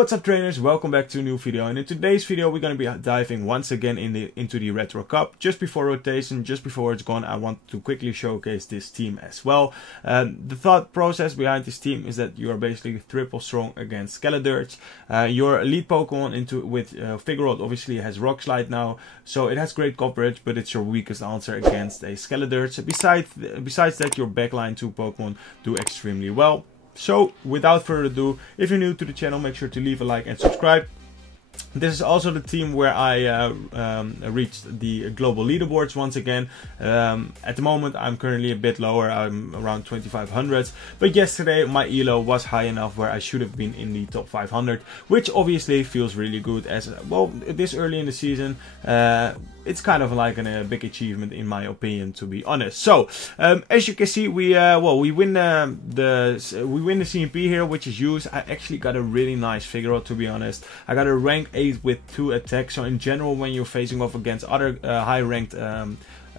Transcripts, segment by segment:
what's up trainers, welcome back to a new video, and in today's video we're going to be diving once again into the Retro Cup. Just before rotation, just before it's gone, I want to quickly showcase this team as well. The thought process behind this team is that you are basically triple strong against SKELEDIRGE. Your elite Pokemon with Figurot obviously has Rock Slide now, so it has great coverage, but it's your weakest answer against a SKELEDIRGE. Besides that, your backline 2 Pokemon do extremely well. So, without further ado, if you're new to the channel, make sure to leave a like and subscribe. This is also the team where I reached the global leaderboards once again. At the moment I'm currently a bit lower, I'm around 2500, but yesterday my elo was high enough where I should have been in the top 500, which obviously feels really good as, well, this early in the season. It's kind of like a big achievement in my opinion, to be honest. So as you can see, we win the CMP here, which is used. I actually got a really nice Figurot, to be honest. I got a rank 8 with 2 attacks. So in general, when you're facing off against other high ranked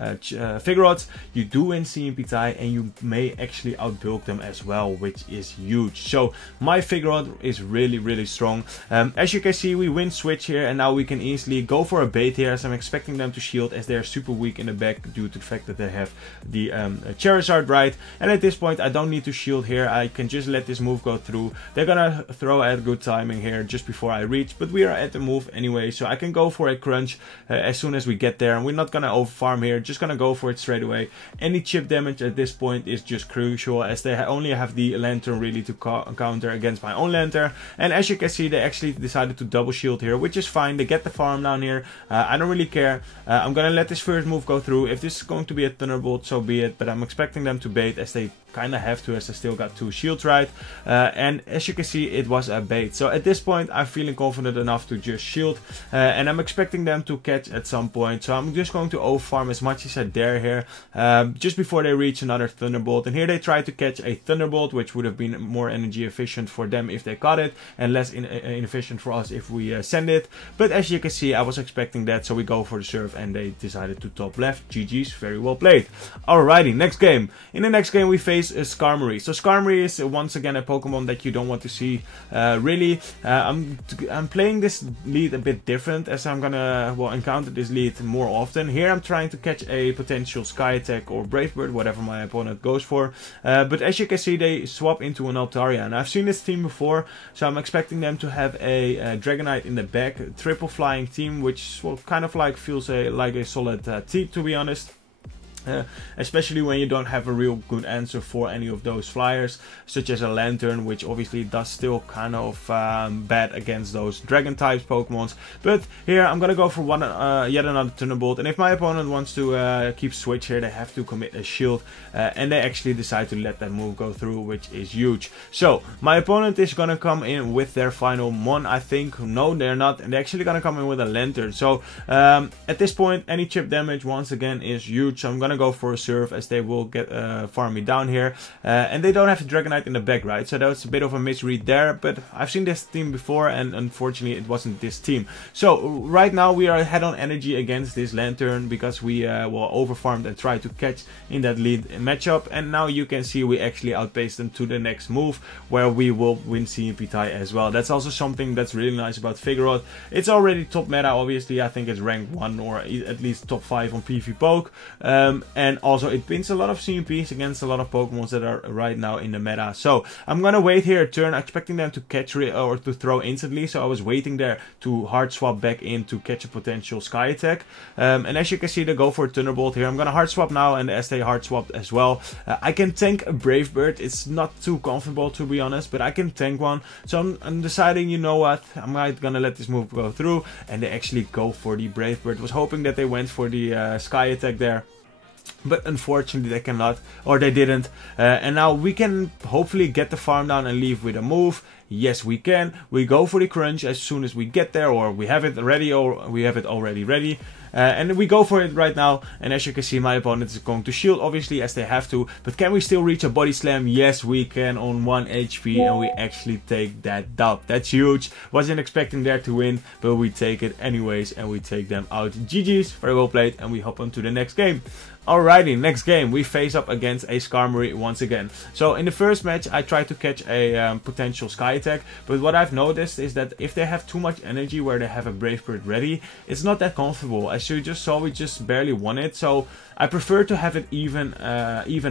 Figurots, you do win CMP tie, and you may actually outbulk them as well, which is huge. So my Figurot is really strong. As you can see, we win switch here, and now we can easily go for a bait here, as I'm expecting them to shield, as they're super weak in the back due to the fact that they have the Charizard, right? And at this point I don't need to shield here, I can just let this move go through. They're gonna throw at good timing here just before I reach, but we are at the move anyway, so I can go for a crunch as soon as we get there, and we're not gonna overfarm here, just gonna go for it straight away. Any chip damage at this point is just crucial, as they only have the Lantern really to counter against my own Lantern. And as you can see, they actually decided to double shield here, which is fine. They get the farm down here. I don't really care. I'm gonna let this first move go through. If this is going to be a Thunderbolt, so be it, but I'm expecting them to bait, as they kind of have to, as I still got 2 shields, right? And as you can see, it was a bait. So at this point I'm feeling confident enough to just shield, and I'm expecting them to catch at some point, so I'm just going to overfarm as much as I dare here, just before they reach another Thunderbolt. And here they try to catch a Thunderbolt, which would have been more energy efficient for them if they caught it, and less inefficient for us if we send it. But as you can see, I was expecting that, so we go for the serve, and they decided to top left. GG's, very well played. Alrighty, next game. In the next game we face Skarmory. So Skarmory is once again a Pokemon that you don't want to see, really. I'm playing this lead a bit different, as I'm gonna encounter this lead more often. Here I'm trying to catch a potential Sky Attack or Brave Bird, whatever my opponent goes for. But as you can see, they swap into an Altaria, and I've seen this team before, so I'm expecting them to have a Dragonite in the back, triple flying team, which kind of like feels like a solid team, to be honest. Especially when you don't have a real good answer for any of those flyers, such as a Lantern, which obviously does still kind of bad against those dragon types Pokemons. But here I'm gonna go for yet another Thunderbolt, and if my opponent wants to keep switch here, they have to commit a shield, and they actually decide to let that move go through, which is huge. So my opponent is gonna come in with their final Mon, I think. No, they're not, and they're actually gonna come in with a Lantern. So at this point, any chip damage once again is huge, so I'm gonna go for a serve, as they will get farm me down here, and they don't have a Dragonite in the back, right? So that was a bit of a misread there, but I've seen this team before, and unfortunately it wasn't this team. So right now we are head on energy against this Lantern, because we overfarmed and tried to catch in that lead matchup, and now you can see we actually outpaced them to the next move, where we will win CMP tie as well. That's also something that's really nice about Figurot. It's already top meta, obviously. I think it's rank 1 or at least top 5 on PvPoke, and also it wins a lot of CMPs against a lot of Pokemons that are right now in the meta. So I'm gonna wait here a turn, expecting them to catch or to throw instantly, so I was waiting there to hard swap back in to catch a potential Sky Attack. And as you can see, they go for a Thunderbolt here. I'm gonna hard swap now, and as they hard swapped as well, I can tank a Brave Bird. It's not too comfortable, to be honest, but I can tank one. So I'm deciding, you know what, I'm not gonna let this move go through, and they actually go for the Brave Bird. Was hoping that they went for the Sky Attack there, but unfortunately they cannot, or they didn't. And now we can hopefully get the farm down and leave with a move. Yes, we can. We go for the crunch as soon as we get there, or we have it ready, or we have it already ready. And we go for it right now, and as you can see, my opponent is going to shield, obviously, as they have to. But can we still reach a body slam? Yes, we can, on 1 HP, and we actually take that dub. That's huge. Wasn't expecting there to win, but we take it anyways, and we take them out. GG's, very well played, and we hop on to the next game. Alrighty, next game we face up against a Skarmory once again. So in the first match I tried to catch a potential Sky Attack, but what I've noticed is that if they have too much energy where they have a Brave Bird ready, it's not that comfortable. As you just saw, we just barely won it, so I prefer to have it even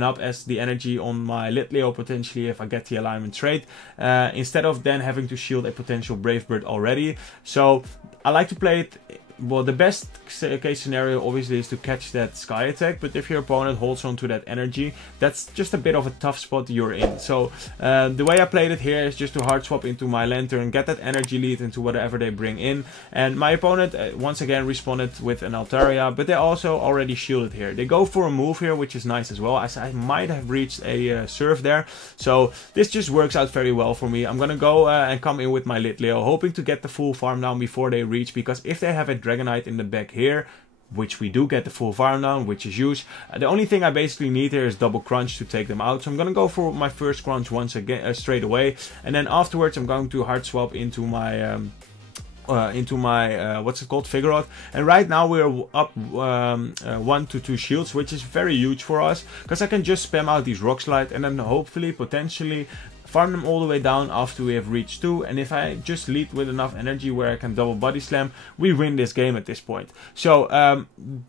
up as the energy on my Litleo potentially if I get the alignment trait, instead of then having to shield a potential Brave Bird already. So I like to play it. Well, the best case scenario obviously is to catch that Sky Attack, but if your opponent holds on to that energy, that's just a bit of a tough spot you're in. So the way I played it here is just to hard swap into my Lantern, get that energy lead into whatever they bring in, and my opponent once again responded with an Altaria, but they also already shielded here. They go for a move here, which is nice as well, as I might have reached a Surf there, so this just works out very well for me. I'm gonna go and come in with my Litleo, hoping to get the full farm down before they reach, because if they have a Dragonite in the back here, which we do get the full farm down, which is huge. The only thing I basically need here is double crunch to take them out. So I'm gonna go for my first crunch once again, straight away, and then afterwards I'm going to hard swap into my what's it called, Vigoroth. And right now we're up 1 to 2 shields, which is very huge for us, because I can just spam out these Rock Slide and then hopefully potentially farm them all the way down after we have reached 2, and if I just lead with enough energy where I can double body slam, we win this game at this point. So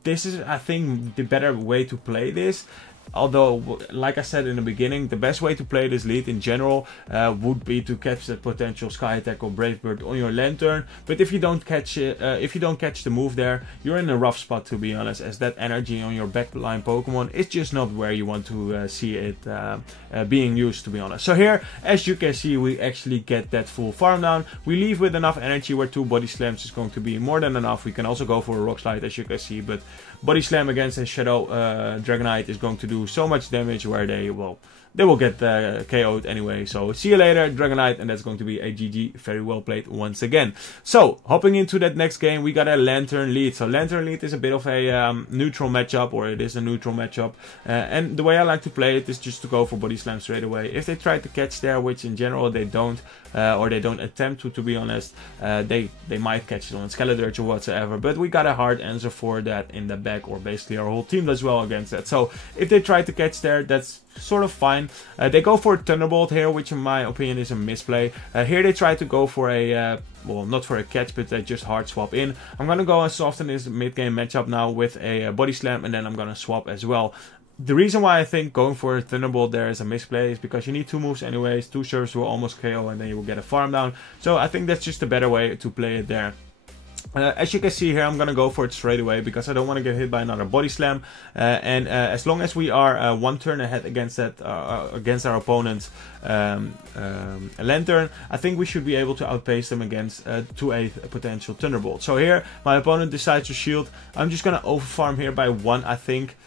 this is, I think, the better way to play this. Although, like I said in the beginning, the best way to play this lead in general would be to catch that potential Sky Attack or Brave Bird on your Lantern. But if you don't catch it, if you don't catch the move there, you're in a rough spot, to be honest, as that energy on your backline Pokemon is just not where you want to see it being used, to be honest. So here, as you can see, we actually get that full farm down. We leave with enough energy where 2 body slams is going to be more than enough. We can also go for a Rock Slide, as you can see, but body slam against a Shadow Dragonite is going to do so much damage where they will get KO'd anyway. So see you later, Dragonite, and that's going to be a GG. Very well played once again. So hopping into that next game, we got a Lantern lead. So Lantern lead is a bit of a neutral matchup, or it is a neutral matchup, and the way I like to play it is just to go for body slam straight away. If they try to catch there, which in general they don't, or they don't attempt to be honest, they might catch it on SKELEDIRGE or whatsoever, but we got a hard answer for that in the back, or basically our whole team does well against that. So if they try to catch there, that's sort of fine. They go for a Thunderbolt here, which in my opinion is a misplay. Here they try to go for a well, not for a catch, but they just hard swap in. I'm gonna go and soften this mid-game matchup now with a body slam, and then I'm gonna swap as well. The reason why I think going for a Thunderbolt there is a misplay is because you need 2 moves anyways, 2 serves will almost KO, and then you will get a farm down. So I think that's just a better way to play it there. As you can see here, I'm gonna go for it straight away because I don't want to get hit by another body slam, and as long as we are 1 turn ahead against that against our opponent's Lantern, I think we should be able to outpace them against to a potential Thunderbolt. So here my opponent decides to shield. I'm just gonna overfarm here by 1, I think,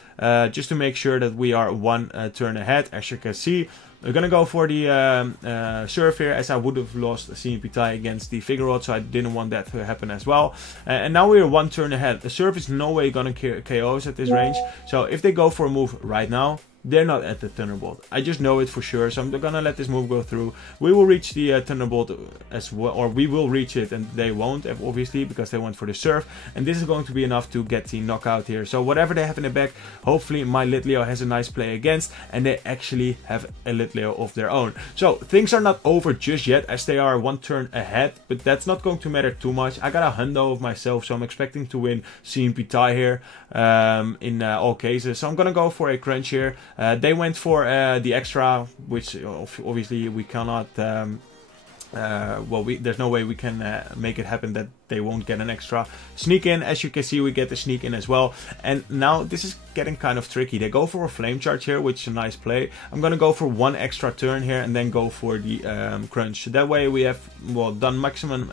just to make sure that we are 1 turn ahead. As you can see, we're gonna go for the Surf here, as I would have lost a CMP tie against the Vigoroth, so I didn't want that to happen as well. And now we're 1 turn ahead. The Surf is no way gonna KO us at this range, so if they go for a move right now, they're not at the Thunderbolt. I just know it for sure, so I'm gonna let this move go through. We will reach the Thunderbolt as well, or we will reach it, and they won't, obviously, because they went for the Surf. And this is going to be enough to get the knockout here. So whatever they have in the back, hopefully my Litleo has a nice play against, and they actually have a Litleo of their own. So things are not over just yet, as they are 1 turn ahead, but that's not going to matter too much. I got a hundo of myself, so I'm expecting to win CMP tie here in all cases. So I'm gonna go for a crunch here. They went for the extra, which obviously we cannot. Well, there's no way we can make it happen that they won't get an extra sneak in. As you can see, we get the sneak in as well. And now this is getting kind of tricky. They go for a flame charge here, which is a nice play. I'm gonna go for 1 extra turn here and then go for the crunch. That way we have, well, done maximum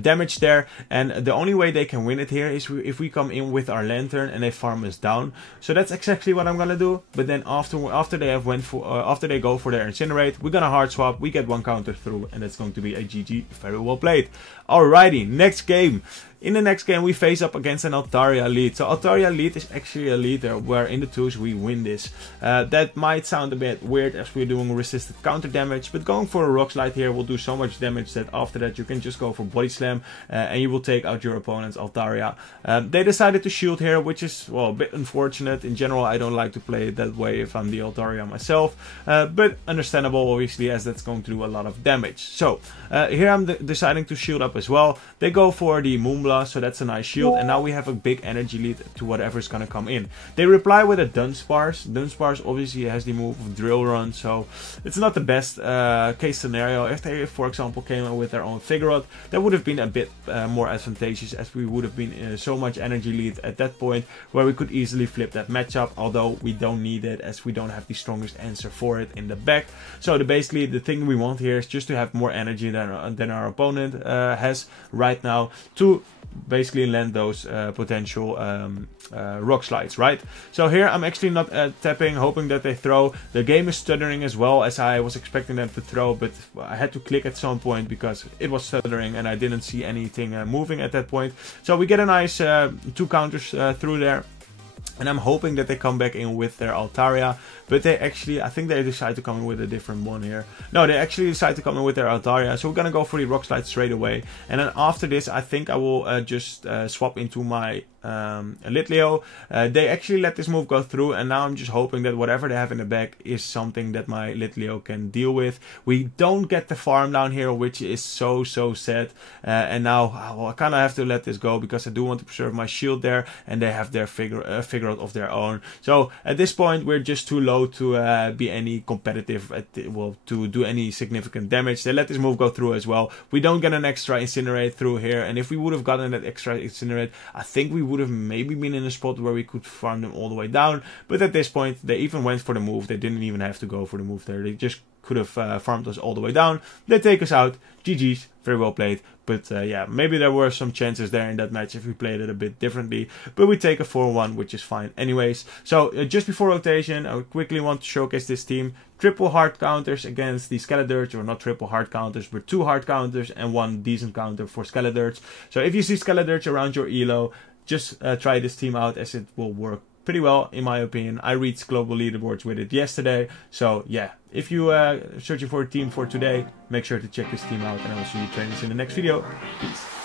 damage there. And the only way they can win it here is if we come in with our Lantern and they farm us down. So that's exactly what I'm gonna do. But then after they have went for after they go for their Incinerate, we're gonna hard swap. We get 1 counter through, and that's going to be a GG. Very well played. Alrighty, next game In the next game, we face up against an Altaria lead. So Altaria lead is actually a leader where in the 2s we win this. That might sound a bit weird as we're doing resisted counter damage, but going for a Rock Slide here will do so much damage that after that you can just go for Body Slam and you will take out your opponent's Altaria. They decided to shield here, which is, well, a bit unfortunate. In general, I don't like to play it that way if I'm the Altaria myself, but understandable obviously, as that's going to do a lot of damage. So here I'm deciding to shield up as well. They go for the Moonblast, so that's a nice shield, and now we have a big energy lead to whatever is going to come in. They reply with a Dunsparce. Dunsparce obviously has the move of Drill Run, so it's not the best case scenario. If they, for example, came in with their own Figurot, that would have been a bit more advantageous, as we would have been so much energy lead at that point where we could easily flip that matchup, although we don't need it as we don't have the strongest answer for it in the back. So basically the thing we want here is just to have more energy than our opponent has right now to basically land those potential Rock Slides, right? So here I'm actually not tapping, hoping that they throw. The game is stuttering as well, as I was expecting them to throw, but I had to click at some point because it was stuttering and I didn't see anything moving at that point. So we get a nice 2 counters through there. And I'm hoping that they come back in with their Altaria, but they actually, I think they decide to come in with a different one here. No, they actually decide to come in with their Altaria, so we're gonna go for the Rock Slide straight away. And then after this, I think I will just swap into my Litleo. They actually let this move go through, and now I'm just hoping that whatever they have in the back is something that my Litleo can deal with. We don't get the farm down here, which is so sad. And now, well, I kind of have to let this go because I do want to preserve my shield there, and they have their Figurot of their own. So at this point, we're just too low to be any competitive, to do any significant damage. They let this move go through as well. We don't get an extra Incinerate through here, and if we would have gotten that extra Incinerate, I think we would have maybe been in a spot where we could farm them all the way down. But at this point, they even went for the move. They didn't even have to go for the move there. They just could have farmed us all the way down. They take us out. GG's, very well played. But yeah, maybe there were some chances there in that match if we played it a bit differently. But we take a 4-1, which is fine anyways. So just before rotation, I quickly want to showcase this team. Triple hard counters against the SKELEDIRGE, or not triple hard counters, but 2 hard counters and 1 decent counter for SKELEDIRGE. So if you see SKELEDIRGE around your elo, just try this team out, as it will work pretty well in my opinion. I reached global leaderboards with it yesterday, so yeah, if you are searching for a team for today, make sure to check this team out, and I will see you trainers in the next video. Peace.